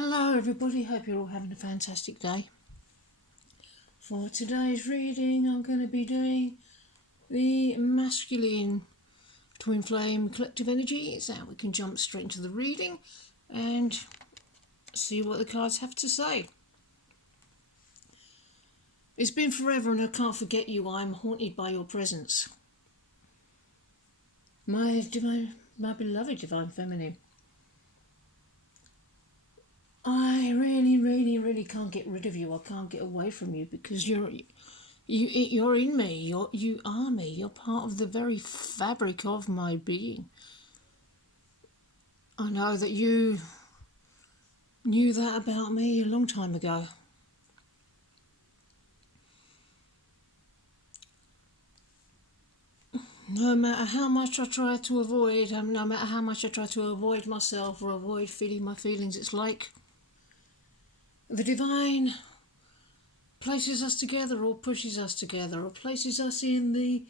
Hello everybody, hope you're all having a fantastic day. For today's reading I'm going to be doing the masculine twin flame collective energy, so we can jump straight into the reading and see what the cards have to say. It's been forever and I can't forget you. I'm haunted by your presence. My beloved divine feminine. I really can't get rid of you. I can't get away from you because you're in me. You are me. You're part of the very fabric of my being. I know that you knew that about me a long time ago. No matter how much I try to avoid, no matter how much I try to avoid myself or avoid feeling my feelings, it's like the divine places us together or pushes us together or places us in the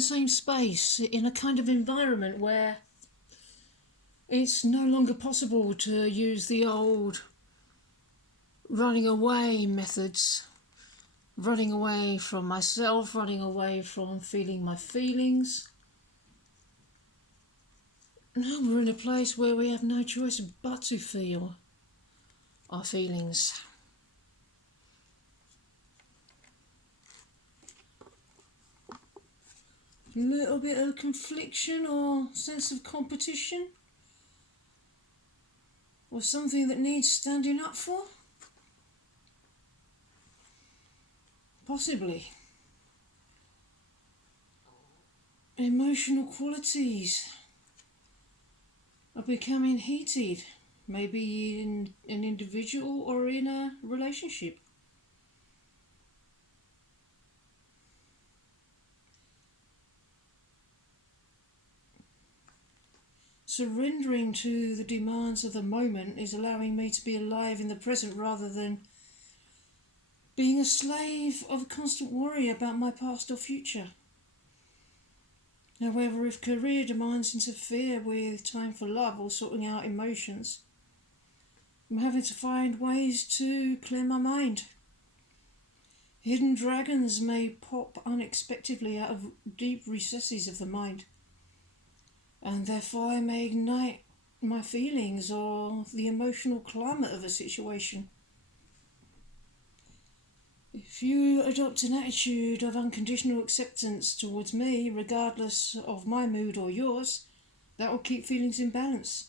same space, in a kind of environment where it's no longer possible to use the old running away methods, running away from myself, running away from feeling my feelings. Now we're in a place where we have no choice but to feel our feelings. A little bit of confliction or sense of competition, or something that needs standing up for? Possibly. Emotional qualities are becoming heated, maybe in an individual or in a relationship. Surrendering to the demands of the moment is allowing me to be alive in the present rather than being a slave of a constant worry about my past or future. However, if career demands interfere with time for love or sorting out emotions, I'm having to find ways to clear my mind. Hidden dragons may pop unexpectedly out of deep recesses of the mind, and therefore I may ignite my feelings or the emotional climate of a situation. If you adopt an attitude of unconditional acceptance towards me, regardless of my mood or yours, that will keep feelings in balance.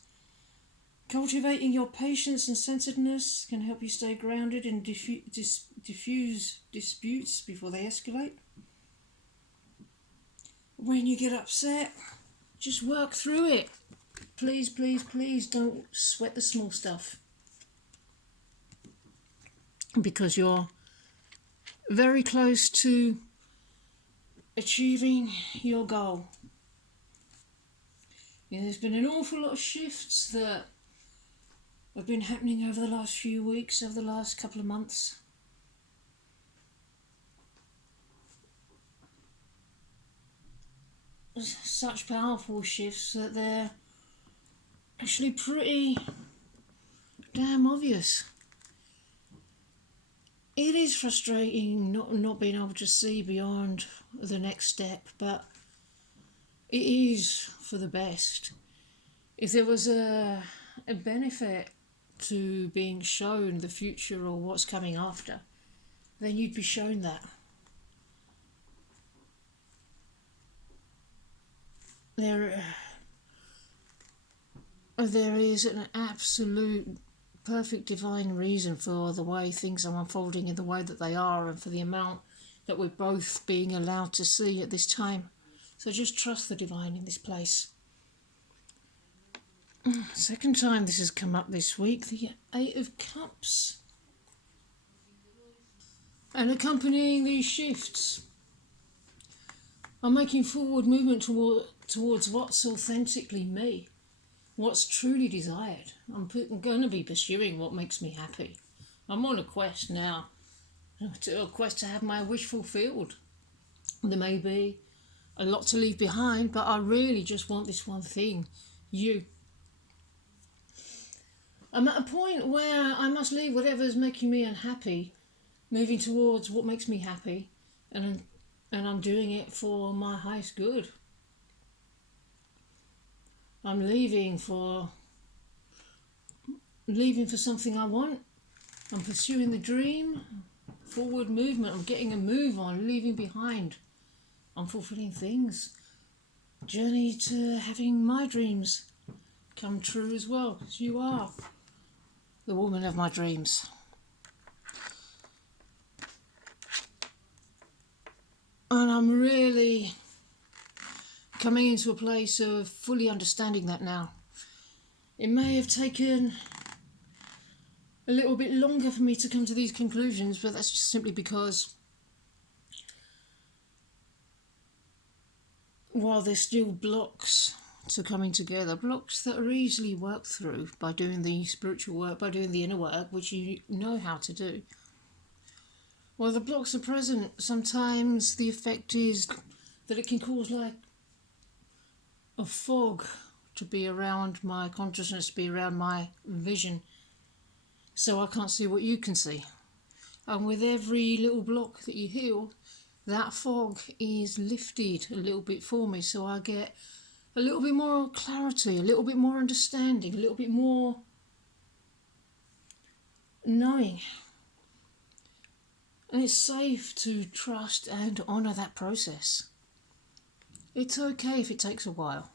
Cultivating your patience and centeredness can help you stay grounded and diffuse disputes before they escalate. When you get upset, just work through it. Please don't sweat the small stuff, because you're very close to achieving your goal. There's been an awful lot of shifts that have been happening over the last few weeks, over the last couple of months. Such powerful shifts that they're actually pretty damn obvious. It is frustrating not being able to see beyond the next step, but it is for the best. If there was a benefit to being shown the future or what's coming after, then you'd be shown that. There is an absolute perfect divine reason for the way things are unfolding in the way that they are, and for the amount that we're both being allowed to see at this time. So just trust the divine in this place. Second time this has come up this week, the Eight of Cups. And accompanying these shifts, I'm making forward movement towards what's authentically me, what's truly desired. I'm going to be pursuing what makes me happy. I'm on a quest now, a quest to have my wish fulfilled. There may be a lot to leave behind, but I really just want this one thing, you. I'm at a point where I must leave whatever's making me unhappy, moving towards what makes me happy, and I'm doing it for my highest good. I'm leaving for something I want. I'm pursuing the dream, forward movement. I'm getting a move on, leaving behind. I'm fulfilling things. Journey to having my dreams come true as well, because you are the woman of my dreams. And I'm really coming into a place of fully understanding that now. It may have taken a little bit longer for me to come to these conclusions, but that's just simply because while there's still blocks to coming together, blocks that are easily worked through by doing the spiritual work, by doing the inner work, which you know how to do. While the blocks are present, sometimes the effect is that it can cause like a fog to be around my consciousness, to be around my vision, so I can't see what you can see. And with every little block that you heal, that fog is lifted a little bit for me, so I get a little bit more clarity, a little bit more understanding, a little bit more knowing. And it's safe to trust and honour that process. It's okay if it takes a while.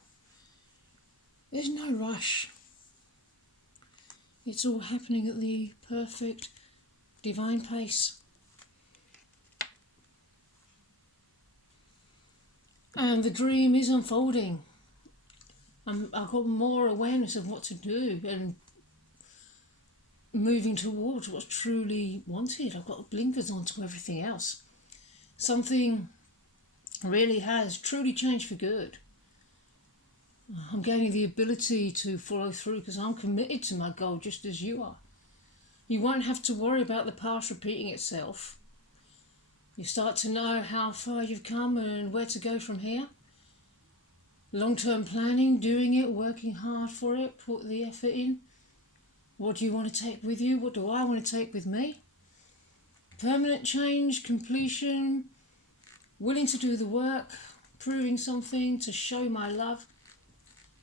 There's no rush. It's all happening at the perfect divine pace. And the dream is unfolding. I've got more awareness of what to do and moving towards what's truly wanted. I've got blinkers on to everything else. Something really has truly changed for good. I'm gaining the ability to follow through because I'm committed to my goal just as you are. You won't have to worry about the past repeating itself. You start to know how far you've come and where to go from here. Long-term planning, doing it, working hard for it, put the effort in. What do you want to take with you? What do I want to take with me? Permanent change, completion, willing to do the work, proving something, to show my love,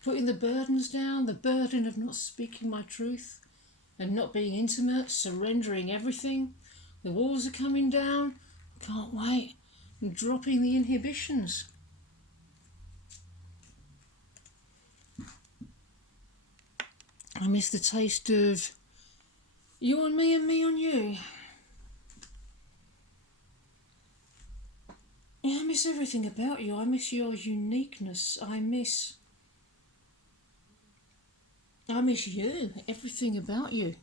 putting the burdens down, the burden of not speaking my truth and not being intimate, surrendering everything. The walls are coming down, can't wait, and dropping the inhibitions. I miss the taste of you on me and me on you. Yeah, I miss everything about you. I miss your uniqueness. I miss you, everything about you.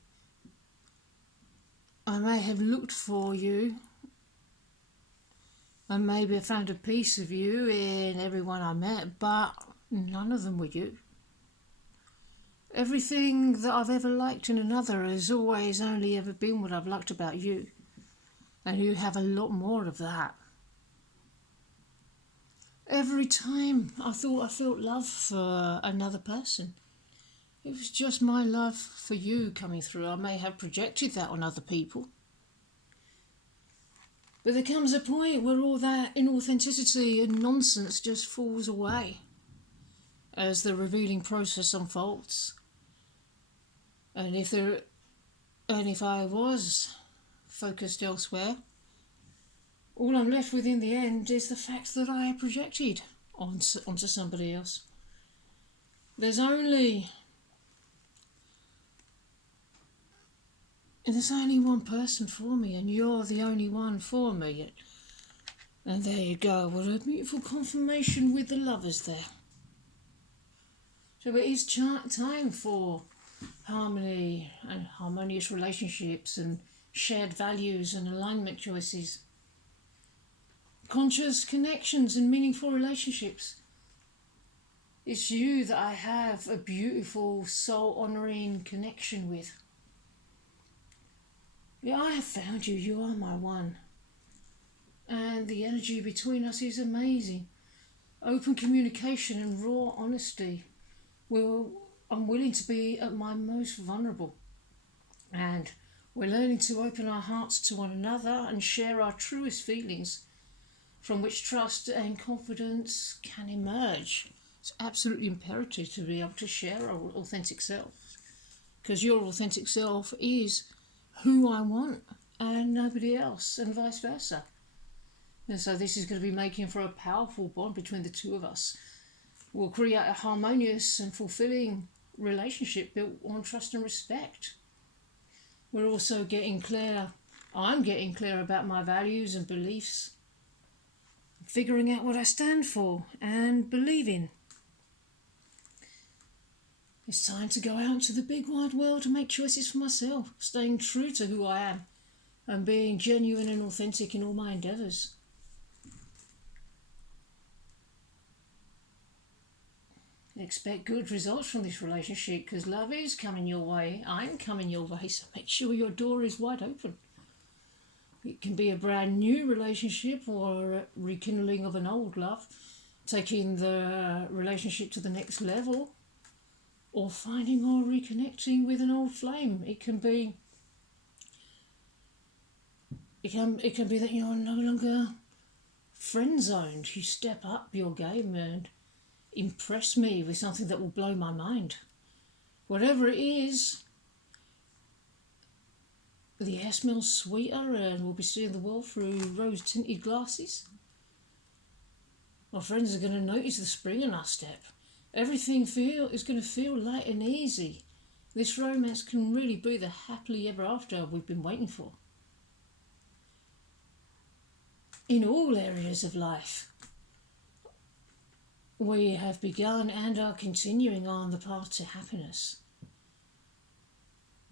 I may have looked for you. I maybe have found a piece of you in everyone I met, but none of them were you. Everything that I've ever liked in another has always only ever been what I've liked about you. And you have a lot more of that. Every time I thought I felt love for another person, it was just my love for you coming through. I may have projected that on other people. But there comes a point where all that inauthenticity and nonsense just falls away as the revealing process unfolds. And if I was focused elsewhere, all I'm left with in the end is the fact that I projected onto somebody else. There's only one person for me, and you're the only one for me. And there you go. What a beautiful confirmation with the lovers there. So it is time for harmony and harmonious relationships and shared values and alignment choices. Conscious connections and meaningful relationships. It's you that I have a beautiful soul-honouring connection with. Yeah, I have found you. You are my one. And the energy between us is amazing. Open communication and raw honesty. I'm willing to be at my most vulnerable. And we're learning to open our hearts to one another and share our truest feelings, from which trust and confidence can emerge. It's absolutely imperative to be able to share our authentic self, because your authentic self is who I want and nobody else, and vice versa. And so this is going to be making for a powerful bond between the two of us. We'll create a harmonious and fulfilling relationship built on trust and respect. We're also getting clear, I'm getting clear about my values and beliefs, figuring out what I stand for and believe in. It's time to go out into the big wide world and make choices for myself, staying true to who I am and being genuine and authentic in all my endeavours. Expect good results from this relationship, because love is coming your way. I'm coming your way, so make sure your door is wide open. It can be a brand new relationship or a rekindling of an old love, taking the relationship to the next level, or finding or reconnecting with an old flame. It can be that you're no longer friend zoned. You step up your game and impress me with something that will blow my mind. Whatever it is, the air smells sweeter and we'll be seeing the world through rose-tinted glasses. Our friends are going to notice the spring in our step. Everything is going to feel light and easy. This romance can really be the happily ever after we've been waiting for. In all areas of life, we have begun and are continuing on the path to happiness.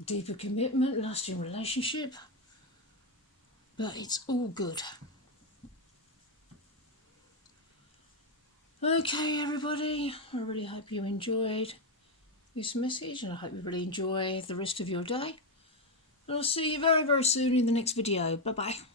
Deeper commitment, lasting relationship, but it's all good. Okay, everybody, I really hope you enjoyed this message, and I hope you really enjoy the rest of your day. And I'll see you very, very soon in the next video. Bye-bye.